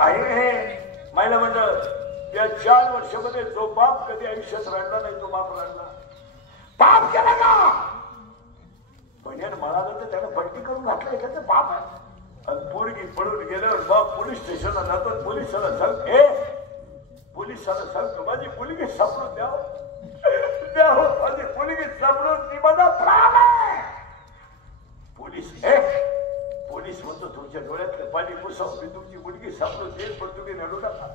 आहे महिला मंडळ या 4 वर्षामध्ये जो बाप कधी आयुष्यात रडला नाही तो बाप रडला. बाप केला का बनियान म्हणाला तर त्याने पट्टी करून घातलं त्याचं बाप आहे. आणि पोरगी पडून गेल्यावर बाप पोलीस स्टेशनला जातो. पोलिसाला सांग हे पोलिसाला सांगतो माझी मुलगी सापडून द्यावं माझी मुलगी सापडून ती माझा प्राण आहे. पोलीस हे पोलीस म्हणतो तुमच्या डोळ्यातलं पाणी पुसाव मी तुमची मुलगी सापडून देईल पण तुम्ही रडू नका.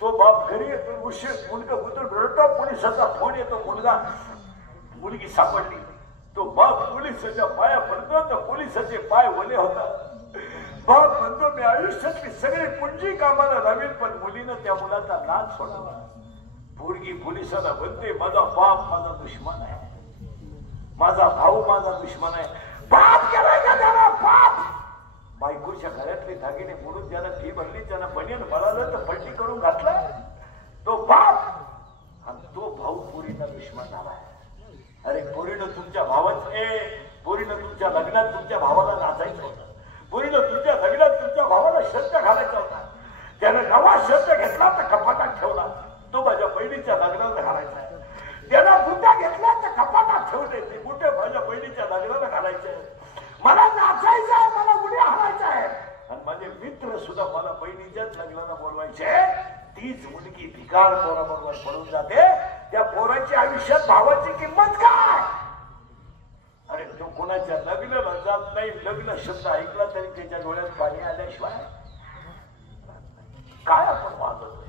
तो बाप घरी येतो उशीर मुलगा गुतून रडतो. पोलिसाचा फोन येतो मुलगी सापडली. तो बाप पोलिसाच्या पाया पडतो तर पोलिसाचे पाय ओले होतात. बाप म्हणतो मी आयुष्यातली सगळी पुंजी कामाला लावेल पण मुलीनं त्या मुलाचा नाच सोडावा. पोरगी पोलिसाला म्हणते माझा बाप माझा दुश्मन आहे माझा भाऊ माझा दुश्मन आहे. बाप केलाय का त्याला बाप बायकोच्या घरातले दागिने मोडून त्याला फी भरली त्याला बनियन भरालं तर पलटी करून घातलं. तो बाप आणि तो भाऊ पोरीचा दुश्मन झाला. अरे पोरीनं तुमच्या पोरीनं तुमच्या लग्नात तुमच्या भावाला नाचायचं होतं. पोरीनं तुमच्या लग्नात तुमच्या भावाला शर्ट घालायचा होता. त्यानं नवा शर्ट घेतला तर कपाटात ठेवला. तो माझ्या बहिणीच्या लग्नाला घालायचा आहे. त्याला बुट्या घेतल्या तर कपाटात ठेवले. ते बुट्या माझ्या बहिणीच्या लग्नाला घालायचे. मला नाचायचं आहे मला उड्या हाणायचं आहे. आणि माझे मित्र सुद्धा मला बहिणीच्याच लग्नाला बोलवायचे. तीच मुलगी भिकार पोराबरोबर पडून जाते. त्या पोराची आयुष्यात भावाची किंमत काय. अरे तो कोणाच्या लग्नाला जात नाही. लग्न शब्द ऐकला तरी त्याच्या डोळ्यात पाणी आल्याशिवाय काय आपण वागतोय.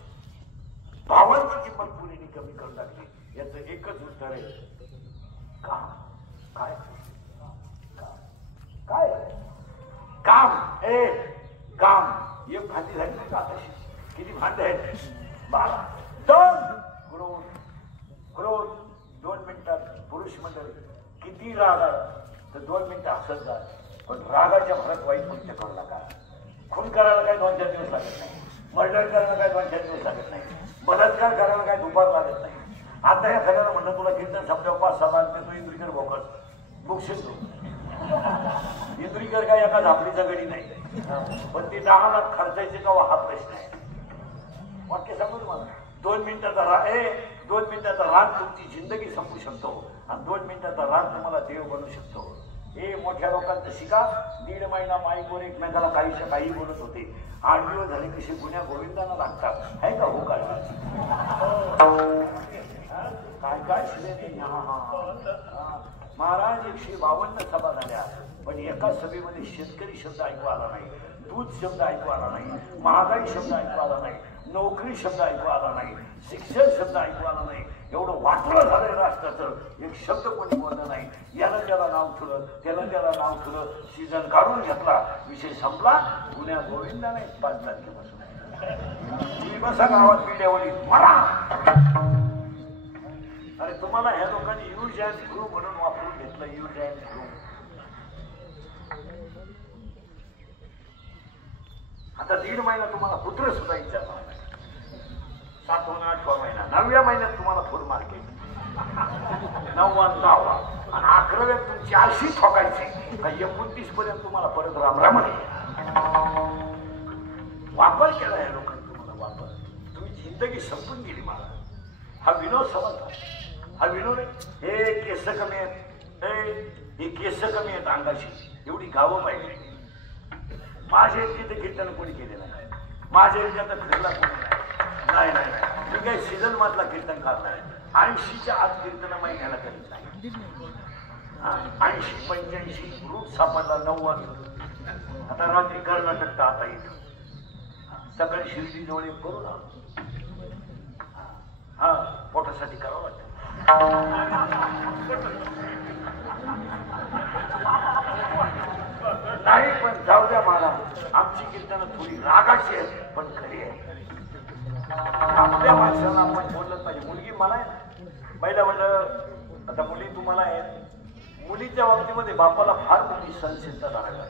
भावांची किंमत मुलीने कमी करून टाकली. याचं एकच उत्तर आहे काम. काय काय काम ए काम एक भांडी झाली नाही का आताशी. किती भांडे आहेत 12. 2 क्रोध 2 मिनिटात पुरुष मंडळी किती राग आहे तर 2 मिनिटं हसत जा. पण रागाच्या भरात वाईट कृत्य करू नका. खून करायला काय 2-4 दिवस लागत नाही. मर्डर करायला काय 2-4 दिवस लागत नाही. बलात्कार करायला काय दुपार लागत नाही. आता या सगळ्याला म्हणलं तुला कीर्तन संपल्यावर 5-6 लाख देतो इंद्रिकर भोकस बुकशील तू. इंद्रिकर काय एका झापडीचा गडी नाही पण ती 10 लाख खर्चायचे का हा प्रश्न आहे. वाक्य सांगू तुम्हाला 2 मिनिटाचा राग तुमची जिंदगी संपू शकतो. आणि 2 मिनिटाचा राग तुम्हाला देव बनवू शकतो. हे मोठ्या लोकांचं शिका. 1.5 महिना माईकवर एकमेकाला काही बोलत होते. 8 दिवस झाले कसे गुन्ह्या गोविंदांना लागतात आहे का. हो काय शिले महाराज 152 सभा झाल्या पण एका सभेमध्ये शेतकरी शब्द ऐकू आला नाही. दूध शब्द ऐकू आला नाही. महागाई शब्द ऐकू आला नाही. नोकरी शब्द ऐकू आला नाही. शिक्षण शब्द ऐकू आला नाही. एवढं वाटलं झालंय राष्ट्राचं. एक शब्द कोणी बोललं नाही. याला त्याला नाव ठेवलं त्याला नाव ठेवलं. सीझन काढून घेतला विषय संपला. गुन्ह्या गोविंदाने 5 तारखेपासून बसा गावात पिढ्यावली मरा. अरे तुम्हाला ह्या लोकांनी यूज अँड थ्रू म्हणून वापरून घेतलं. Use and through. आता 1.5 महिना तुम्हाला पुत्र सुद्धा विचारणार नाही. 7वा 8वा महिना 9व्या महिन्यात तुम्हाला फुल मार्केट 9वा 10वा आणि 11व्यात तुमची अशी ठोकायची का 29 पर्यंत तुम्हाला परत रामराम वापर केला या लोकांनी तुम्हाला. वापर तुम्ही जिंदगी संपून गेली. मला हा विनोद समजला. हा विनोद हे केस कमी आहेत. हे केस कमी आहेत अंगाशी एवढी गावं पाहिजे. माझ्या तिथे कीर्तन कोणी केले नाही. माझ्या इथे फिरला कोणी नाही. मी काही सीझन मधला कीर्तन करणार. 80च्या आत कीर्तन महिन्याला करीत नाही. 80 85 रूट सापडला 90. आता रात्री कर्नाटक आता येतो. सकाळी शिर्डी जवळ करू ना. हा पोटासाठी करावं वाटतं. नाही पण जाऊ द्या मला. आमची कीर्तनं थोडी रागाची आहेत पण खरी आहे. आपल्या माणसाला आपण बोललं पाहिजे. मुलगी मला आहे पहिला म्हणलं आता मुली तुम्हाला आहेत. मुलीच्या बाबतीमध्ये बापाला फार मोठी सहनशीलता लागणार.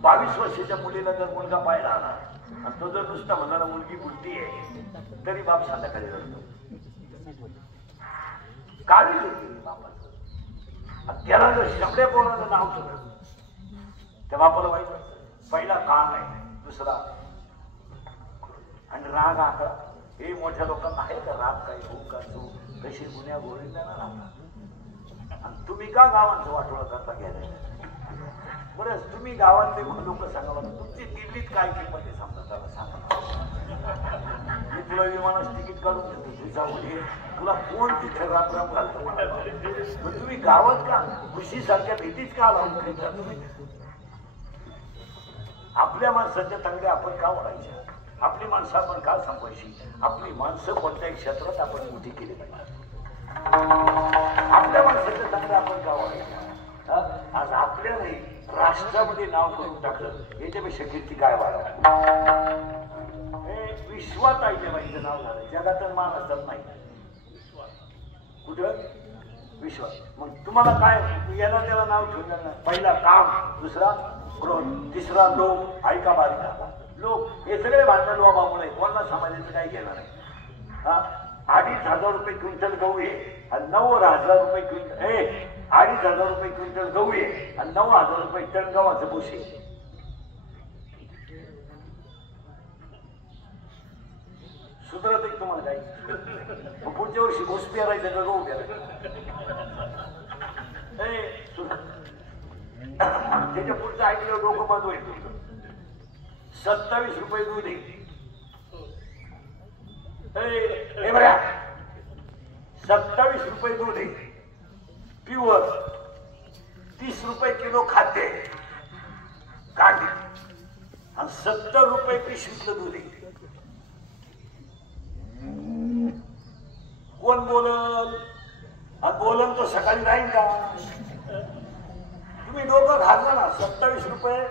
22 वर्षाच्या मुलीला जर मुलगा पाहिला आला आणि तो जर नुसता म्हणाला मुलगी बुद्धी आहे तरी बाप संध्याकाळी रडतो. काळी होती बापाचं. त्याला जर शंभऱ्या पोराचं नाव ठेवलं त्या बापाला वाईट वाटतं. पहिला काम आहे. दुसरा आणि राग आता हे मोठ्या लोकांना आहे का राग काही भूक असो कशी गुन्ह्या गोविंदा राहतात आणि तुम्ही का गावांचं वाटोळं करता घ्यायला बरं तुम्ही गावातले लोक सांगा बरं तुमची दिल्लीत काय किंमत आहे समजा त्याला सांगा मी तुला विमानाचं तिकीट काढून देतो तुझा मुली तुला कोण तिथे रामराम घालतो तुम्ही गावात का खुशीसारख्या भीतीच का लावून करता तुम्ही आपल्या माणसाच्या तंगड्या आपण का ओढायच्या आपली माणसं आपण का संपवायची आपली माणसं कोणत्याही क्षेत्रात आपण मोठी केली पाहिजे आपल्या माणसाच्या तंगड्या आपण का ओढायच्या आज आपल्या नाही राष्ट्रामध्ये नाव करून टाकलं याच्यापेक्षा कीर्ती काय वाढवा विश्वात आईबाईचं नाव झालं जगात महाराष्ट्रात नाही कुठं विश्वात मग तुम्हाला काय याला त्याला नाव ठेवून जाणार पहिला काम दुसरा क्रोध तिसरा लोक ऐका बारीका लोक हे सगळे भांडण लोभामुळे कोणाला समाजाचं काही घेणार नाही हा 2,500 रुपये क्विंटल गहू आहे आणि 9,000 रुपये क्विंटल 2,500 रुपये क्विंटल गहू आहे आणि 9,000 रुपये टन गव्हाचं भुसे सुधरत एक तुम्हाला काही पुढच्या वर्षी घुस पेरायचं का गहू पेरायचं त्याच्या पुढचं ऐकलं डोकं बंद होईल तुमचं 27 रुपये दूध आहे बऱ्या 27 रुपये दूध आहे प्युअर 30 रुपये किलो खाद्य कांदे आणि 70 रुपये पिशवीतलं दूध आहे कोण बोलल आणि बोलल तो सकाळी राहील का तुम्ही डोकं घालला ना 27 रुपये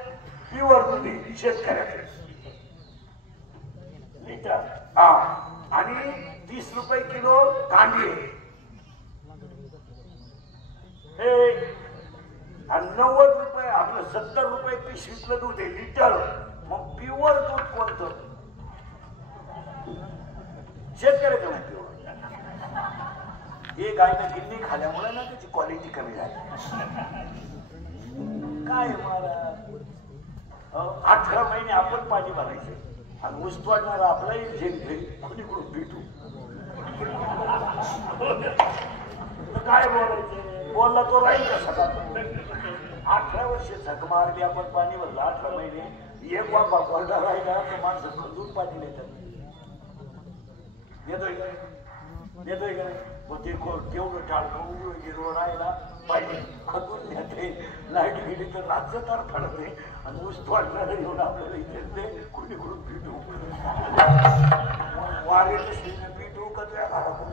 प्युअर दूध आहे शेतकऱ्याचे लिटर हा आणि 30 रुपये किलो कांदे हे आणि 90 रुपये आपलं 70 रुपये पिशवीतलं दूध आहे लिटर मग प्युअर दूध कोणतं शेतकऱ्याचं नाही प्युअर हे गायनं गिन्नी खाल्यामुळे ना त्याची क्वालिटी कमी झाली काय मला 18 महिने आपण पाणी भरायचे आणि ऊस तोडणारा आपलाही झेल कोणीकडून भेटू काय बोलायचं बोलला तो राहील का सकाळ 18 वर्ष झक मारली आपण पाणी भरलं 18 महिने एक वापा बोलला राहिला तर माणसं खंदून पाणी देतात येतोय का येतोय का नाही मग ते तेवढं टाळतो गेलो राहिला पाहिजे खंदून नेते लाईट गेली तर राज्य तर फडते आणि ऊस तोडणारा येऊन आपल्याला इथे कुणी कुठून पिटू वारेचं पिटू का तुझ्या घराकडून